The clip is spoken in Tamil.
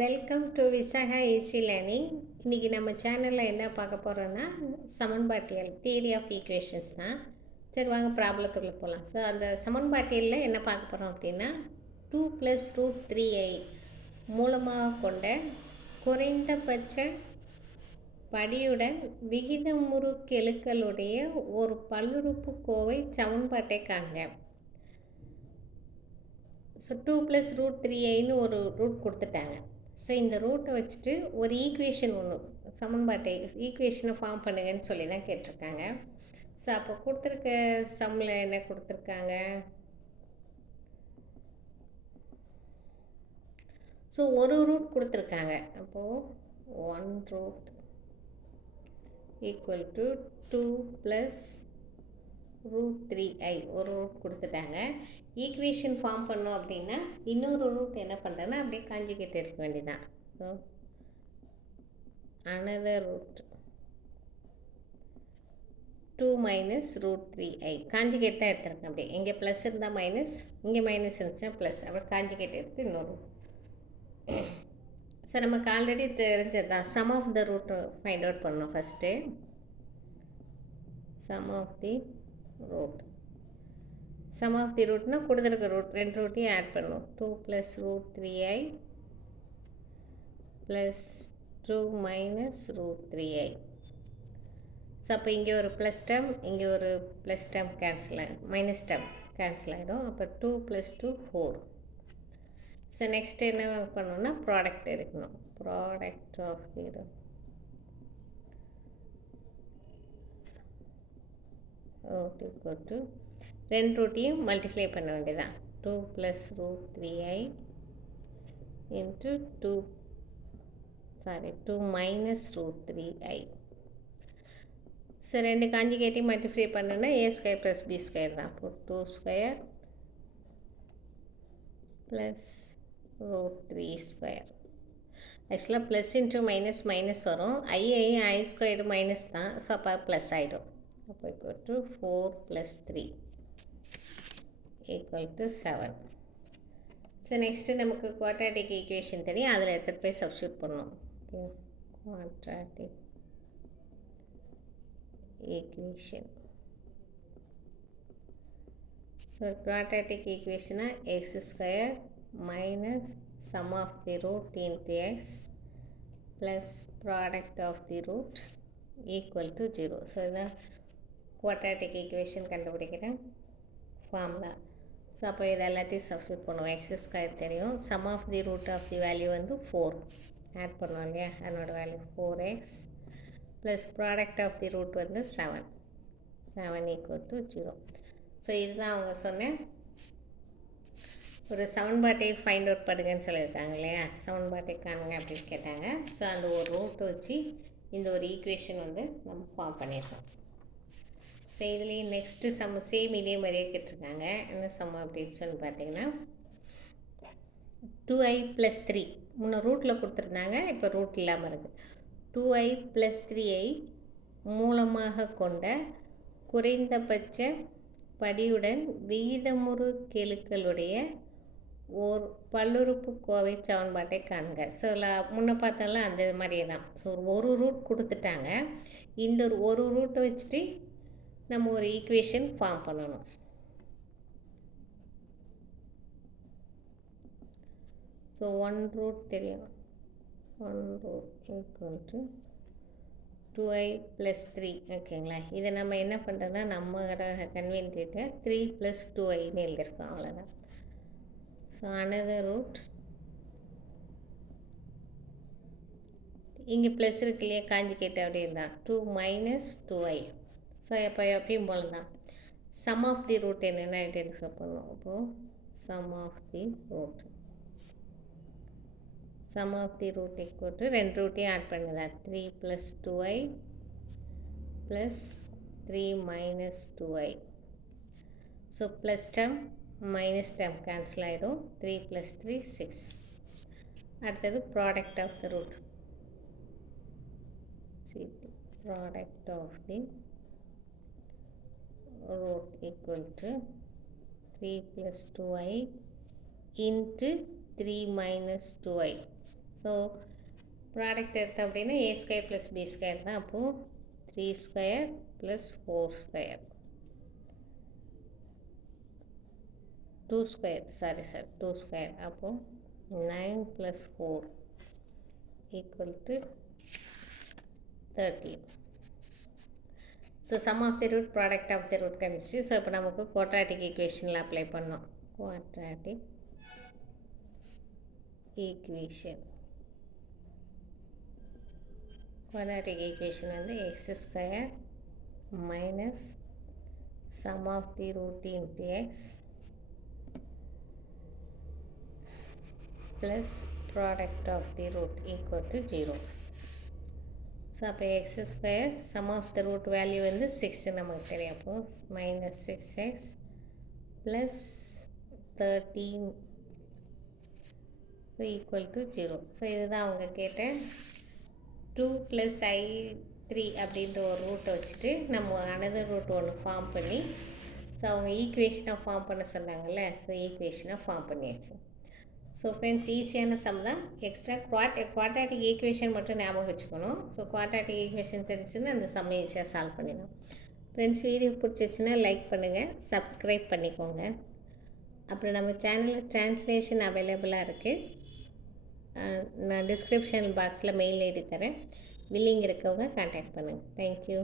Welcome to Visakha AC learning இன்றைக்கி நம்ம சேனலில் என்ன பார்க்க போகிறோன்னா சமன்பாட்டியல் தியரி ஆஃப் ஈக்குவேஷன்ஸ் தான். சரி வாங்க ப்ராப்ளத்துக்குள்ளே போகலாம் ஸோ அந்த சமன்பாட்டியலில் என்ன பார்க்க போகிறோம் அப்படின்னா two plus root three i மூலமாக கொண்ட குறைந்தபட்ச படியுடன் விகிதமுறு கெழுக்களுடைய ஒரு பல்லுறுப்புக்கோவை சமன்பாட்டை காங்க so two plus root three ஐன்னு ஒரு ரூட் கொடுத்துட்டாங்க. ஸோ இந்த ரூட்டை வச்சுட்டு ஒரு ஈக்குவேஷன் ஒன்று சமன்பாட்டை ஈக்குவேஷனை ஃபார்ம் பண்ணுங்கன்னு சொல்லி தான் கேட்டிருக்காங்க. ஸோ அப்போ கொடுத்துருக்க சம்மில் என்ன கொடுத்துருக்காங்க? ஸோ ஒரு ரூட் கொடுத்துருக்காங்க. அப்போது one root equal to two plus root three i ஒரு ரூட் கொடுத்துட்டாங்க. ஈக்குவேஷன் ஃபார்ம் பண்ணோம் அப்படின்னா இன்னொரு ரூட் என்ன பண்ணுறேன்னா அப்படியே காஞ்சிகேட் எடுக்க வேண்டியதான் so another root two minus root three i conjugate தான் எடுத்துருக்கேன் அப்படியே. இங்கே ப்ளஸ் இருந்தால் மைனஸ் இங்கே மைனஸ் இருந்துச்சுன்னா ப்ளஸ் அப்புறம் காஞ்சிகேட் எடுத்து இன்னொரு சார் நமக்கு ஆல்ரெடி தெரிஞ்சது தான் sum of the root find out பண்ணோம் first sum of the root sum of the ரூட்னா கொடுத்துருக்க ரூட் ரெண்டு ரூட்டையும் ஆட் பண்ணணும் two plus root three i plus two minus root three i so அப்போ இங்கே ஒரு ப்ளஸ் டேம் இங்கே ஒரு ப்ளஸ் டேம் கேன்சல் ஆகிடும் மைனஸ் டேம் கேன்சல் ஆகிடும் அப்போ two plus two four so next என்ன பண்ணணும்னா ப்ராடக்ட் எடுக்கணும். Product of the root equal to ரெண்டு ரூட்டையும் மல்டிப்ளை பண்ண வேண்டியதான் two plus root three i into two sorry two minus root three i so ரெண்டு காஞ்சிகேட்டையும் மல்டிப்ளை பண்ணுன்னா a square plus b square தான். அப்போ two square plus root three square ஆக்சுவலாக ப்ளஸ் இன்ட்டு மைனஸ் மைனஸ் வரும். ஐஏ ஐ ஐ ஸ்கொயர்டு மைனஸ் தான். ஸோ அப்போ ப்ளஸ் ஆகிடும் அப்போ equal to 4 plus 3 equal to 7 so next நமக்கு குவாட்ராட்டிக் ஈக்குவேஷன் தெரியும். அதில் எடுத்துகிட்டு போய் சப்ஸ்டியூட் பண்ணணும். Okay quadratic equation so quadratic ஈக்குவேஷனாக x square minus sum of the root into x plus product of the root equal to zero so இதான் குவாட்ராட்டிக் ஈக்குவேஷன் கண்டுபிடிக்கிறேன். ஃபார்முலா ஸோ அப்போ இது எல்லாத்தையும் சப்ஸ்டியூட் பண்ணுவோம். எக்ஸ் ஸ்கொயர் தெரியும். Sum of the root of the value வந்து ஃபோர் ஆட் பண்ணுவோம் இல்லையா? அதனோட value four x plus product of the root வந்து seven seven equal to zero so இதுதான் அவங்க சொன்னேன் ஒரு சமன்பாட்டை ஃபைண்ட் அவுட் பண்ணுங்கன்னு சொல்லியிருக்காங்க இல்லையா? சமன்பாட்டை காணுங்க அப்படின்னு கேட்டாங்க. ஸோ அந்த ஒரு ரூட் வச்சு இந்த ஒரு ஈக்குவேஷன் வந்து நம்ம ஃபார்ம் பண்ணியிருக்கோம். ஸோ இதுலேயும் நெக்ஸ்ட்டு சம் சேம் இதே மாதிரியே கேட்டிருக்காங்க. என்ன சம் அப்படின்னு சொல்லி பார்த்தீங்கன்னா டூ ஐ ப்ளஸ் த்ரீ முன்னே ரூட்டில் கொடுத்துருந்தாங்க இப்போ ரூட் இல்லாமல் இருக்குது two i plus three i மூலமாக கொண்ட குறைந்தபட்ச படியுடன் விகிதமுறு கெழுக்களுடைய ஓர் பல்லுறுப்புக்கோவை சமன்பாட்டை காண்க. ஸோ முன்னே பார்த்தாலும் அந்த இது மாதிரியே தான். ஸோ ஒரு ரூட் கொடுத்துட்டாங்க. இந்த ஒரு ரூட்டை வச்சுட்டு நம்ம ஒரு ஈக்குவேஷன் ஃபார்ம் பண்ணணும். ஸோ ஒன் ரூட் தெரியும்? One root equal to two i plus three ஓகேங்களா இதை நம்ம என்ன பண்ணுறோன்னா நம்ம கன்வீனியன்ட்டை த்ரீ ப்ளஸ் டூ ஐன்னு எழுதியிருக்கோம். அவ்வளோதான் ஸோ அனதர் ரூட் இங்கே ப்ளஸ் இருக்கு இல்லையா? காஞ்சிகேட் அப்படி two minus two i so எப்போ எப்பயும் போல தான் சம் ஆஃப் தி ரூட் என்னென்ன ஐடென்டிஃபை பண்ணோம் அப்போது sum of the root sum of the root equal to ரெண்டு ரூட்டையும் ஆட் பண்ணுதா three plus two i plus three minus two i so plus them minus them cancel ஆகிடும் த்ரீ ப்ளஸ் த்ரீ சிக்ஸ் அடுத்தது product of the root product of the root equal to 3 plus 2i into 3 minus 2i so product எடுத்தோம் அப்படின்னா a square plus b square தான். அப்போது three square plus four square two square sorry sir two square அப்போது nine plus four equal to thirteen so sum of the root product of the root chemistry so இப்போ நமக்கு குவாட்ராட்டிக் ஈக்குவேஷனில் அப்ளை பண்ணோம். குவாட்ராட்டிக் ஈக்குவேஷன் குவாட்ராட்டிக் ஈக்குவேஷன் வந்து x square minus sum of the root into x plus product of the root equal to zero so அப்போ x square sum of the root value வந்து சிக்ஸ் நமக்கு தெரியும். அப்போ minus six x plus thirteen equal to zero so இதுதான் அவங்க கேட்ட டூ ப்ளஸ் ஐ த்ரீ அப்படின்ற ஒரு ரூட்டை வச்சுட்டு நம்ம ஒரு அனதர் ரூட் ஒன்று ஃபார்ம் பண்ணி ஸோ அவங்க ஈக்குவேஷனாக ஃபார்ம் பண்ண சொன்னாங்கல்ல ஸோ ஈக்குவேஷனாக ஃபார்ம் பண்ணியாச்சு. ஸோ ஃப்ரெண்ட்ஸ் ஈஸியான சம் தான் எக்ஸ்ட்ரா குவாட் குவாட்ராட்டிக் ஈக்குவேஷன் மட்டும் ஞாபகம் வச்சுக்கணும். ஸோ குவாட்ராட்டிக் ஈக்குவேஷன் தெரிஞ்சுன்னா அந்த சம் ஈஸியாக சால்வ் பண்ணிடலாம். ஃப்ரெண்ட்ஸ் வீடியோ பிடிச்சிச்சின்னா லைக் பண்ணுங்கள் சப்ஸ்கிரைப் பண்ணிக்கோங்க. அப்புறம் நம்ம சேனலில் ட்ரான்ஸ்லேஷன் அவைலபிளாக இருக்குது நான் டிஸ்கிரிப்ஷன் பாக்ஸில் மெயில் ஐடி தரேன். வில்லிங் இருக்கவங்க கான்டாக்ட் பண்ணுங்கள் தேங்க்யூ